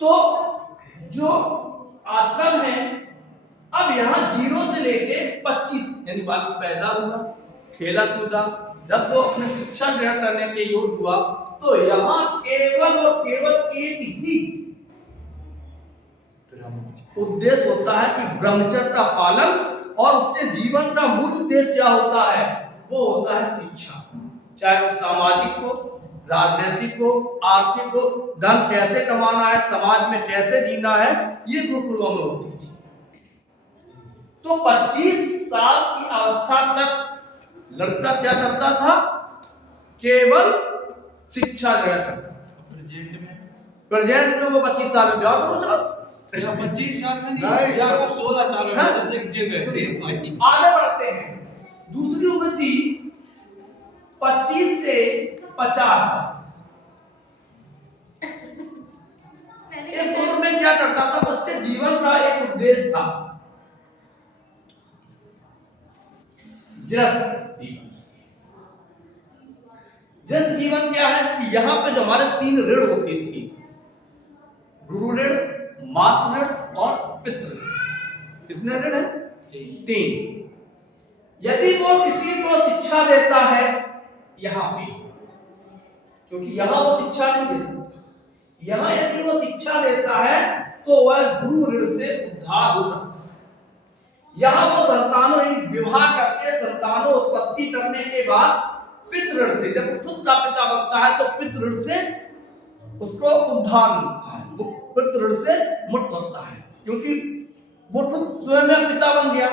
तो जो आश्रम है, अब यहाँ 0 से लेके 25 यानी बालक पैदा हुआ, खेला कूदा, जब वो अपने शिक्षा ग्रहण करने के योग्य हुआ, तो यहाँ केवल और केवल एक ही उद्देश्य होता है कि ब्रह्मचर्य का पालन, और उसके जीवन का मूल उद्देश्य क्या होता है? वो होता है शिक्षा। चाहे वो सामाजिक हो, राजनीतिक हो, आर्थिक हो, धन कैसे कमाना है, समाज में कैसे जीना है, ये गुरुकुलों में होती थी। तो 25 साल की अवस्था तक लड़का क्या करता था? केवल शिक्षा ग्रहण करता था। प्रेजेंट में वो 25 साल में ब्याह करो चाहते, 25 साल में नहीं, या वो 16 साल में आगे बढ़ते हैं। दूसरी उम्र थी 25 से 50। इस उम्र में क्या करता था? उसके जीवन का एक उद्देश्य था, गृहस्थ जीवन क्या है कि यहाँ पे जो हमारे 3 ऋण होती थी, गुरु ऋण, मातृ ऋण और पितृ ऋण। कितने ऋण है? 3। यदि वो किसी को शिक्षा देता है यहाँ पे, क्योंकि यहाँ वो शिक्षा नहीं दे सकता, यहाँ यदि वो शिक्षा देता है तो वह गुरु ऋण से उद्धार हो सकता है। यहाँ वो संतानों विवाह करके संतानों उत्पत्ति करने के बाद पितृ ऋण से, जब खुद का पिता बनता है तो पितृ ऋण से उसको उद्धार मिलता है, वो पितृ ऋण से मुक्त होता है, क्योंकि वो खुद स्वयं में पिता बन गया,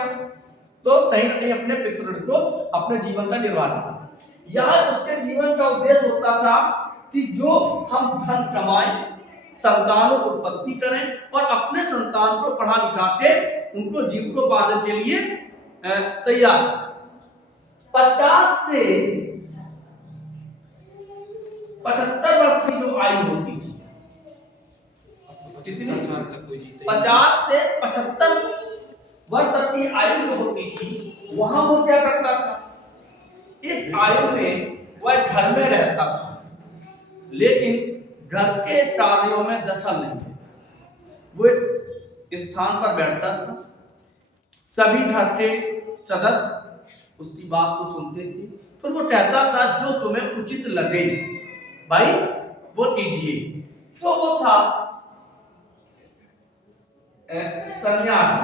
तो कहीं ना कहीं अपने पितृ ऋण को अपने जीवन का निर्वाह करता। यहाँ उसके जीवन का उद्देश्य होता था कि जो हम धन कमाएं, संतानों को उत्पत्ति करें और अपने संतान को पढ़ा लिखा के उनको जीविकोपार्जन के लिए तैयार। 50 से 75 वर्ष की जो आयु होती थी, कितनी? 50 से 75 वर्ष तक की आयु जो होती थी, वहां वो क्या करता था? इस आयु में वह घर में रहता था, लेकिन घर के कार्यों में दखल नहीं देता। वो एक स्थान पर बैठता था, सभी घर के सदस्य उसकी बात को सुनते थे, फिर वो कहता था जो तुम्हें उचित लगे भाई वो कीजिए। तो वो था सन्यासी।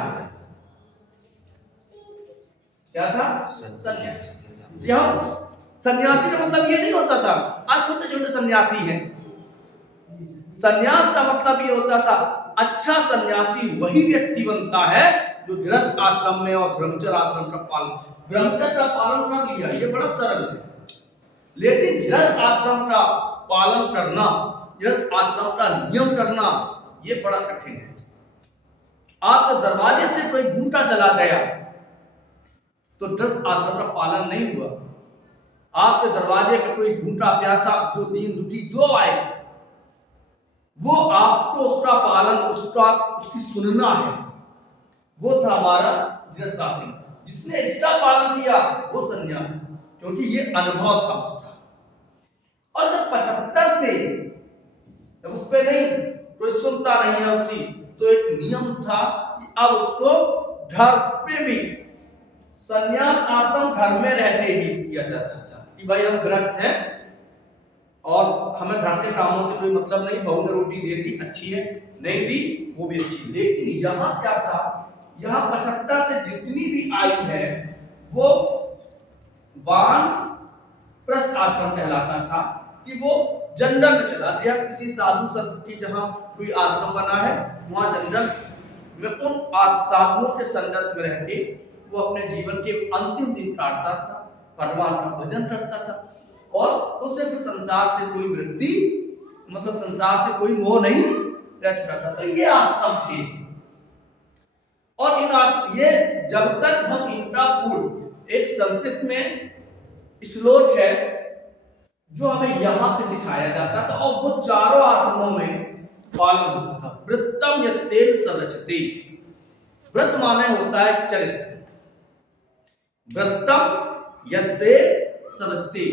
क्या था? सन्यासी। यहाँ सन्यासी का मतलब ये नहीं होता था आज छोटे छोटे सन्यासी हैं। सन्यास का मतलब ये होता था अच्छा सन्यासी वही व्यक्ति बनता है जो गृहस्थ आश्रम में और ब्रह्मचर्य आश्रम का पालन, ब्रह्मचर्य का पालन कर लिया, ये बड़ा सरल है, लेकिन गृहस्थ आश्रम का पालन करना, गृहस्थ आश्रम का नियम करना, ये बड़ा कठिन है। आपके दरवाजे से कोई भूखा चला गया तो गृहस्थ आश्रम का पालन नहीं हुआ। आपके दरवाजे पे कोई भूखा प्यासा जो दीन दुखी जो आए, वो आपको उसका पालन, उसकी सुनना है। वो था हमारा गृहस्थ आश्रम। जिसने इसका पालन किया वो सन्यास, क्योंकि ये अनुभव था उसका। और जब 75 से जब उस पर नहीं कोई सुनता नहीं है उसकी, तो एक नियम था कि अब उसको घर पे भी सन्यास आश्रम घर में रहते ही किया जाता था कि भाई हम व्रत हैं और हमें घर के कामों से कोई मतलब नहीं, बहू ने रोटी दे दी अच्छी है, नहीं दी वो भी अच्छी। लेकिन यहाँ क्या था? यहाँ 75 से जितनी भी आयु है वो वानप्रस्थ आश्रम कहलाता था, कि वो जंगल में चला गया, किसी साधु संत की जहाँ कोई आश्रम बना है वहाँ जंगल में उन साधुओं के संगत में रहते वो अपने जीवन के अंतिम दिन काटता था, भगवान का भजन करता था, और उससे फिर संसार से कोई वृत्ति, मतलब संसार से कोई मोह नहीं रह चुका था। तो ये आश्रम थे। और ये जब तक हम इनका पूर्ण, एक संस्कृत में श्लोक है जो हमें यहाँ पे सिखाया जाता था, और वो चारों आश्रमों में पालन होता था। वृत्तम यत्तेन संरचते, व्रत माने होता है चरित्र। व्रतम यत्ते संरचते,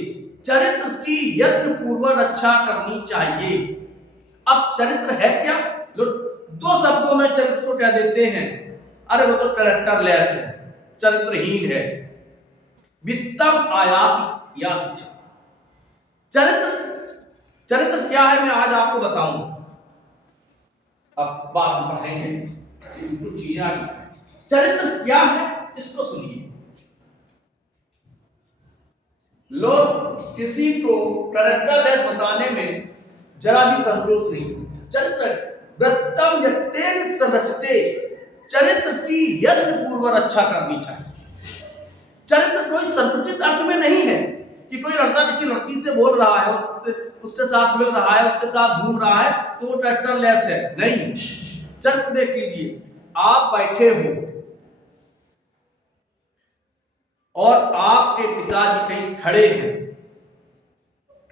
चरित्र की यत्न पूर्वक रक्षा करनी चाहिए। अब चरित्र है क्या? लोग दो शब्दों में चरित्र को क्या देते हैं, अरे वो तो कैरेक्टरलेस है, चरित्रहीन है। वित्तम आयात यात च। चरित्र चरित्र क्या है मैं आज आपको बताऊं, अब बात पढ़ेंगे कुछ चीजें। चरित्र क्या है इसको सुनिए। लोग किसी को कैरेक्टरलेस बताने में जरा भी संतोष नहीं होता। चरित्र वृत्तम यत्तेन सदचते, चरित्र की यत्न पूर्वक रक्षा करनी चाहिए। चरित्र कोई संकुचित अर्थ में नहीं है कि कोई लड़का किसी लड़की से बोल रहा है, उसके साथ मिल रहा है, उसके साथ घूम रहा है तो वो कैरेक्टरलेस है, नहीं। चरित्र देख लीजिए, आप बैठे हो और आपके पिताजी कहीं खड़े हैं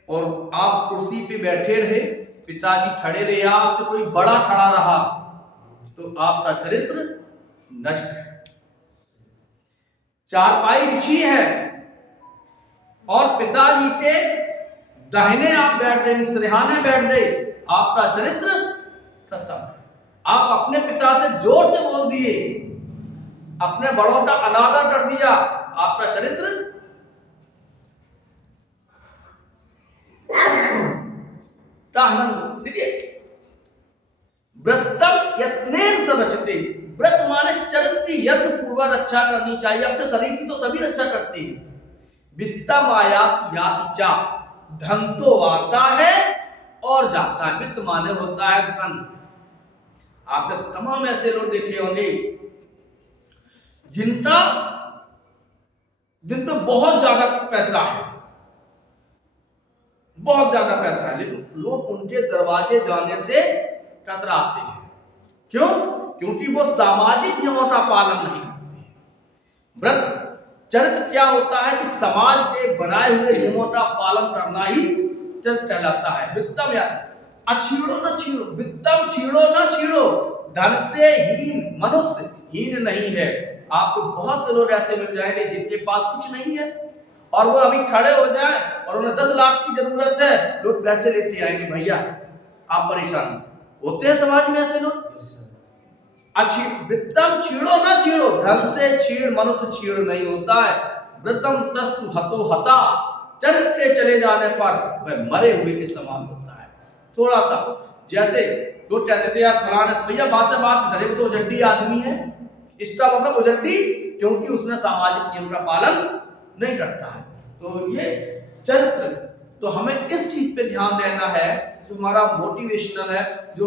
और आप कुर्सी पे बैठे रहे, पिताजी खड़े रहे, आपसे कोई बड़ा खड़ा रहा तो आपका चरित्र नष्ट है। चारपाई बिछी है और पिताजी के दाहिने आप बैठ गए, सिरहाने बैठ गए, आपका चरित्र खत्म। आप अपने पिता से जोर से बोल दिए, अपने बड़ों का अनादर कर दिया, आपका चरित्र देखिए। व्रतम यत्नेन सदचते, व्रत माने चरित्र की यत्न पूर्वक रक्षा करनी चाहिए। अपने शरीर की तो सभी रक्षा करते हैं। वित्तम आयात याति च, धन तो आता है और जाता है। वित्त माने होता है धन। आपने तमाम ऐसे लोग देखे होंगे जिन पे बहुत ज्यादा पैसा है, बहुत ज्यादा पैसा है, लेकिन लोग उनके दरवाजे जाने से कतराते हैं। क्यों? क्योंकि वो सामाजिक नियमों का पालन नहीं करते। व्रत चरित्र क्या होता है कि समाज के बनाए हुए नियमों का पालन करना ही चरित्र कहलाता है। वित्तम या अछीड़ो न छीड़ो, वित्तम छीड़ो न छीड़ो, धन से हीन मनुष्य हीन नहीं है। आपको बहुत से लोग ऐसे मिल जाएंगे जिनके पास कुछ नहीं है और वो अभी खड़े हो जाए और उन्हें 10 लाख की जरूरत है, लोग पैसे लेते आएंगे, भैया आप परेशान होते हैं। समाज में ऐसे लोग। अच्छी वित्तम छीड़ो ना छीड़ो, धन से छीड़ मनुष्य छीड़ नहीं होता है। वृतम तस्तु हतो हता, चरित्र के चले जाने पर वह मरे हुए के समान होता है। थोड़ा सा जैसे लोग कहते थे यार फलाने भैया बात से बात करे तो उजड्डी आदमी है, इसका मतलब उजड्डी क्योंकि उसने सामाजिक नियम का पालन नहीं करता है। तो ये चरित्र, तो हमें इस चीज पे ध्यान देना है, जो हमारा मोटिवेशनल है, जो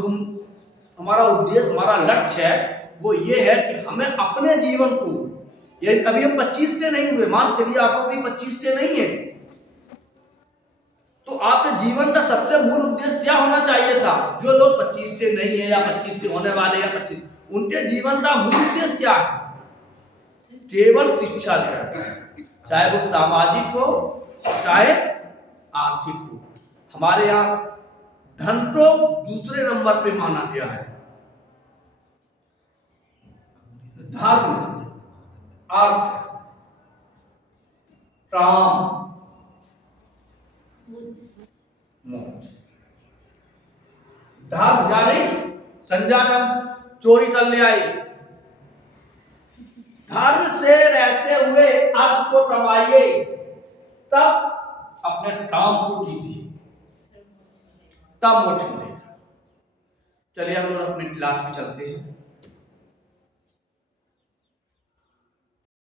हमारा उद्देश्य, हमारा लक्ष्य है, वो ये है कि हमें अपने जीवन को, ये अभी हम 25 से नहीं हुए, मान चलिए आपको भी 25 से नहीं है, तो आपके जीवन का सबसे मूल उद्देश्य क्या होना चाहिए था? जो लोग 25 से नहीं है या 25 से होने वाले या 25, उनके जीवन का मूल उद्देश्य क्या है? केवल शिक्षा देना, चाहे वो सामाजिक हो चाहे आर्थिक हो। हमारे यहाँ धन को दूसरे नंबर पे माना गया है। धर्म, अर्थ, काम, मोक्ष। धर्म जाने संजानम, चोरी कर ले आई, धर्म से रहते हुए अर्थ को कमाइए, तब अपने काम को कीजिए, तब मोक्ष मिलेगा। चलिए हम लोग अपनी क्लास में चलते हैं।